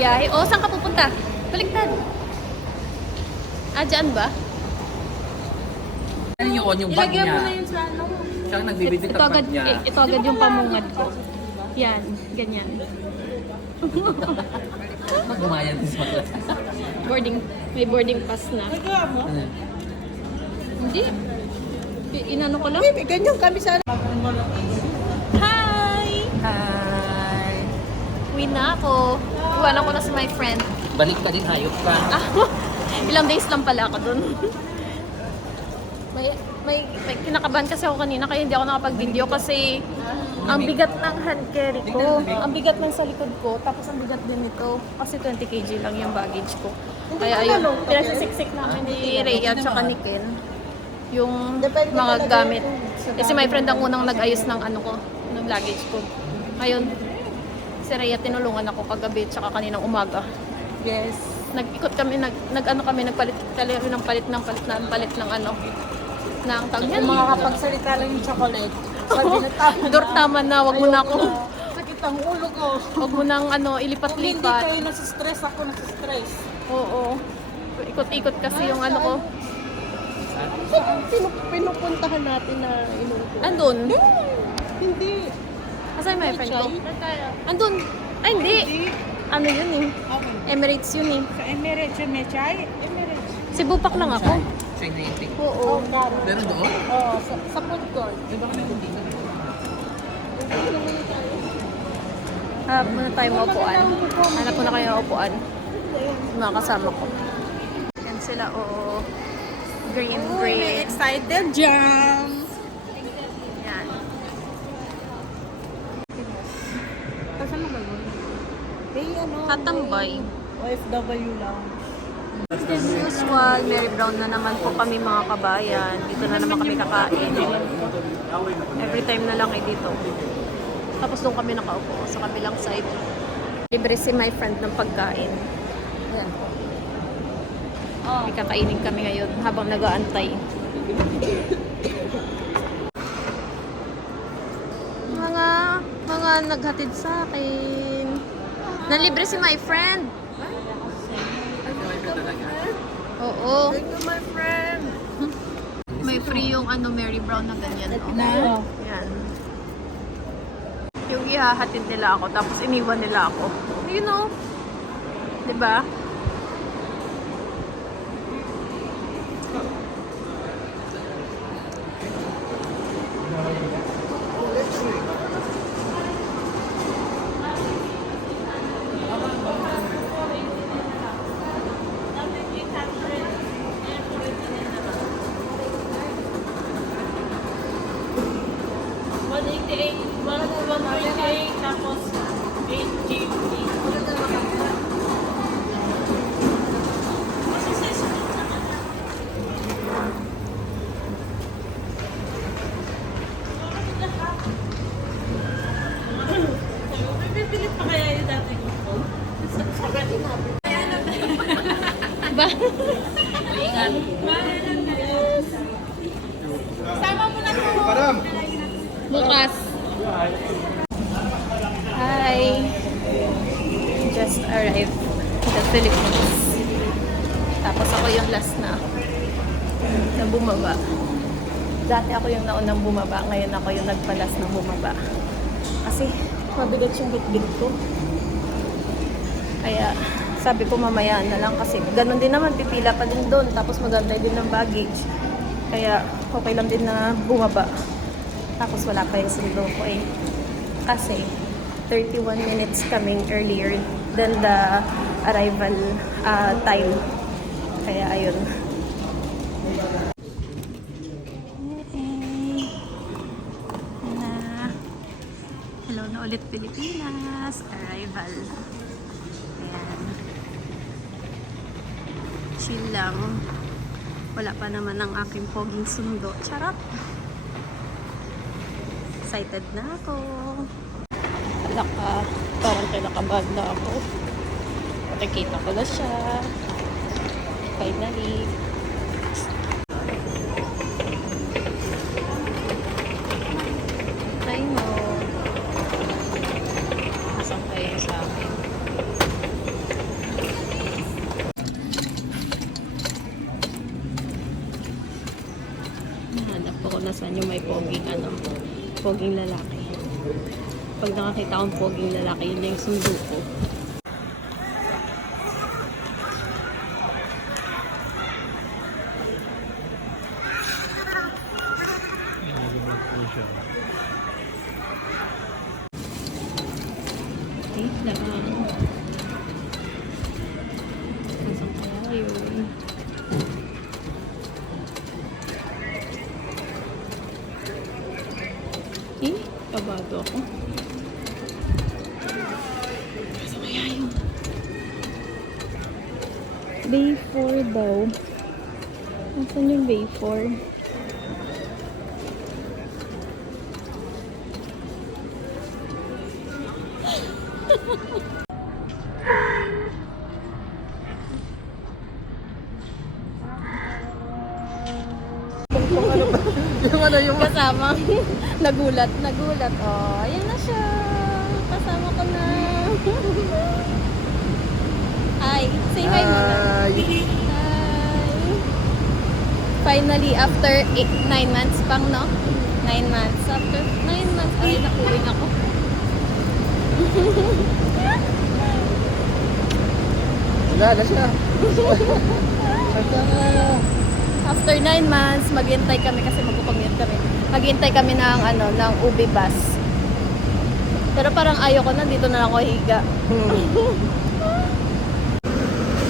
biyahe. O, saan ka pupunta? Baliktad. Ah, dyan ba? Ano yun, yung bag Ilagyan niya? mo na yun sa ano. Siyang nagbibigay Ito ng bag agad, niya. ito agad yung pamungad ko. Yan, ganyan. Gumayan din sa mga. Boarding, may boarding pass na. Nagawa mo? Ano? Hindi. Inano ko lang. Hindi, ganyan kami sa Hi! Hi! Uwi na ako. Iwanan ko na si my friend. Balik ka din, hayop ka. Ah, ilang days lang pala ako dun. may kinakabahan kasi ako kanina kaya hindi ako nakapag-video kasi ang bigat ng hand carry ko. Ang bigat ng sa likod ko. Tapos ang bigat din nito. Kasi 20 kg lang yung baggage ko. Kaya ayun, pinasisiksik namin ni Rhea at saka ni Ken yung mga gamit. Kasi my friend ang unang nag-ayos ng ano ko, ng luggage ko. Ngayon, si Rhea tinulungan ako kagabi at saka kaninang umaga. Yes. Nag-ikot kami, nagpalit ng ano, ng tawag Kung yan. makakapagsalita lang yung chocolate. Sabi na tayo. Dor, tama na, wag mo na ako. Sakit ang ulo ko. Wag mo nang ano, Kung hindi ilipat-lipat. kayo nasistress, ako nasistress. Oo. Ikot-ikot kasi yung ano ko. Pinupuntahan natin na inuupo. Andun. Hindi. Kasi my friend ko. Andun. Ay, hindi. Ano yun eh. Okay. Emirates yun eh. Sa Emirates yun, may chai? Emirates. Si Bupak lang ako. Siya yung naitik. Oo. Pero doon? Oo, sa food court. Ay, baka may hindi na. Hanap muna tayo maupuan. Hanap muna kayo maupuan. Mga kasama ko. Yan sila, oo. Green, green. Excited jam! Yan. Saan mo gagawin? Ano? Tatambay. OFW lang. As usual, Mary Brown na naman po kami mga kabayan. Dito na naman kami kakain. Every time na lang ay dito. Tapos doon kami nakaupo sa kabilang side. Libre si my friend ng pagkain. Ayan. May kakainin kami ngayon habang nag-aantay. Mga naghatid sa akin. Nalibre si my friend. Oo. Thank you, my friend! May free yung ano Mary Brown na ganyan. Na? Yan. Yung ihahatid nila ako tapos iniwan nila ako. You know? 'Di ba? Tapos, 8 Bibilit pa kaya yung dati ko po? Ba? Ingat. Sama mo na po! Bukas. Hi. Just arrived in the Philippines. Tapos ako yung last na bumaba. Dati ako yung naunang bumaba. Ngayon ako yung nagpalas na bumaba. Kasi mabigat yung bitbit ko. Kaya sabi ko mamaya na lang kasi ganun din naman, pipila pa din doon. Tapos magantay din ng baggage. Kaya okay lang din na bumaba. Tapos wala pa yung sundo ko eh. Kasi 31 minutes coming earlier than the arrival time. Kaya ayun. Hello na ulit Pilipinas. Arrival. Ayan. Chill lang. Wala pa naman ang aking poging sundo. Charot! Excited na ako. Parang kinakabahan na ako. Nakikita ko na siya. Finally. I know. Nasaan kayo sa akin? nasaan yung may poging poging lalaki. Pag nakakita akong poging lalaki, yun yung sundo ko. Wait lang. Nasaan kaya yun? Kabado ako. Nasaan kaya yun? Bay 4 daw. Nasaan yung Bay 4? Yung ano yung... Kasama. nagulat. Oh, ayan na siya. Kasama ko na. Hi. Say hi muna. Hi. Finally, after 9 months pang, no? 9 months. After 9 months, ay, nakuwing ako. Wala na siya. After 9 months, maghintay kami kasi magpupungyat kami. Maghintay kami ng ng Ubi bus. Pero parang ayaw ko na, dito na lang ako higa.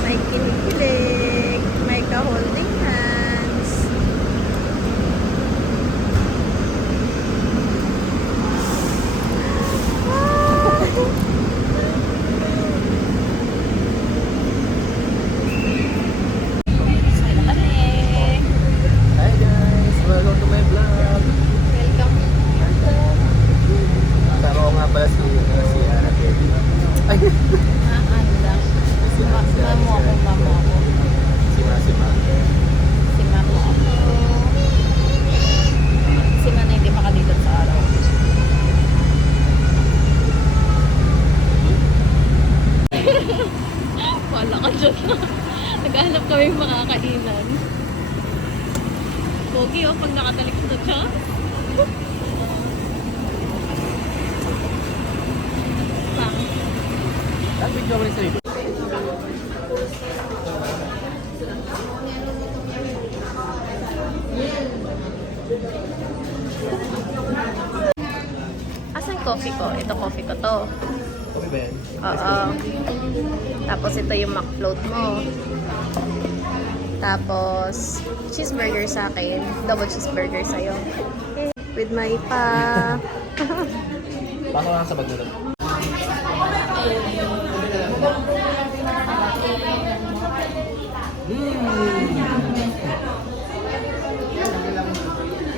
May kinikilig, may ka-holding hands. Hi guys! Welcome to my vlog! Welcome. Kasama ko nga pala si Ate. Ay! Ano lang? Mamo ako. Si Ma. Si Mamo ako. Si Mana hindi makadilot sa araw. Wala ka dyan na. Naghahanap kami makakainan. Pogi pag nakatalikod siya. Pang. Tapos video ko rin sa'yo. Asan coffee ko? Ito coffee ko to. Okay ba yan? Oo. Tapos ito yung McFloat mo. Tapos cheeseburger sa akin. Double cheeseburger sa'yo. Okay. With my pa. Pasok lang sa bag na to.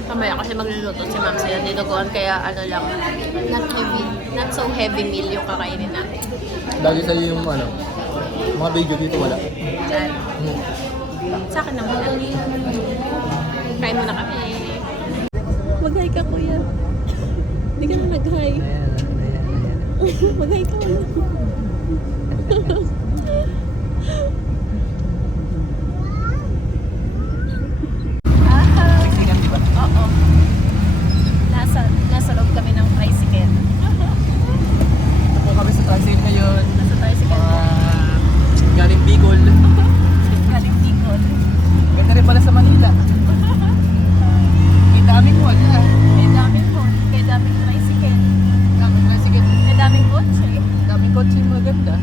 Kamaya kasi magluluto si Ma'am sila dinuguan kaya lang, not so heavy meal yung kakainin natin. Lagi sa'yo yung mga video dito wala. Diyan. Sa akin naman na. Kain mo na kami. Mag-hi ka, kuya. Hindi ka na nag-hi. Mag-hi ka muna. Oo. Nasa loob kami ng tricycle. Ito po kami sa tricycle ngayon. Nasa tricycle. Galing Bicol. Galing Bicol. Ganda rin pala sa Manila. May daming wag. May daming phone. May daming tricycle. Daming tricycle. May daming kotse. Daming kotse yung maganda.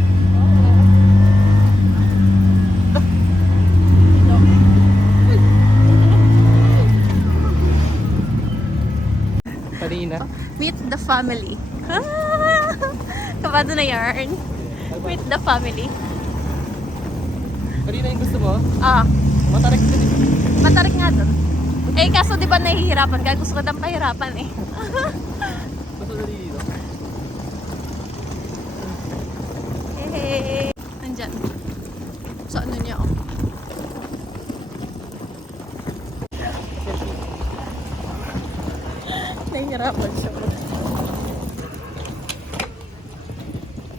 Kanina. Meet the family. Kabado na yarn. Meet the family. Kanina yung gusto mo? Matarik ka din. Matarik nga doon. Eh, kaso di ba nahihirapan ka? Gusto ko nang pahirapan eh. Gusto na dito. Hey. Nandyan. Sa ano niya oh. Nahihirapan siya.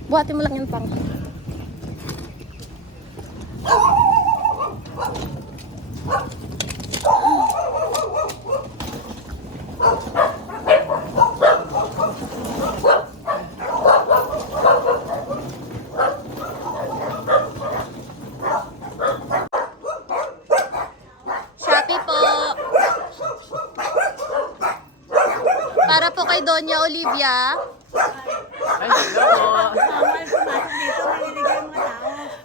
Buhatin mo lang yung pang. Doña Olivia. Ay, hello.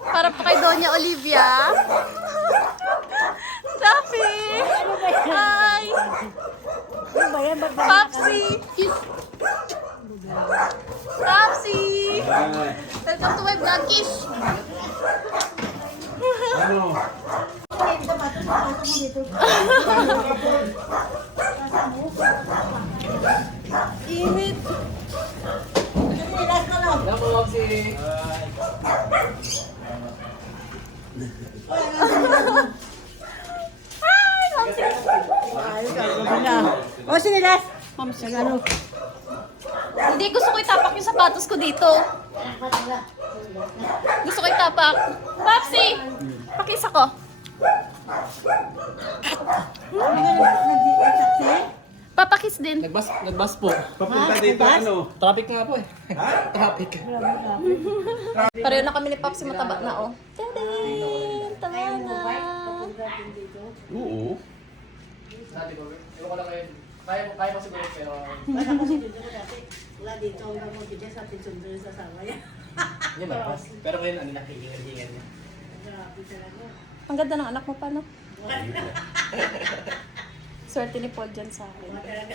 Para po kay Doña Olivia. Safi! Hi! Popsi! Kiss! Popsi! Welcome to my vlog, kiss! Init! Hello po, si... Hi! Popsi! O, sige, Las. Ano? Hindi, gusto ko itapak yung sapatos ko dito. Gusto ko itapak. Popsi! Pakisa ko. Papakis din. Nagbas po. Papunta dito ano? Traffic nga po eh. Traffic. Pareho na kami ni Popsi, mataba na oh. Tadaan! Tama na. Oo. Sabi ko, ewan ko lang kayo. Kaya mo siguro pero... Wala dito, wala mo dito sa pinsundo sa sawa yan. Hindi ba? Pero ngayon, ano nakikingan niya. Grabe talaga. Ang ganda ng anak mo pa, no? Swerte ni Paul dyan sa akin. Talaga.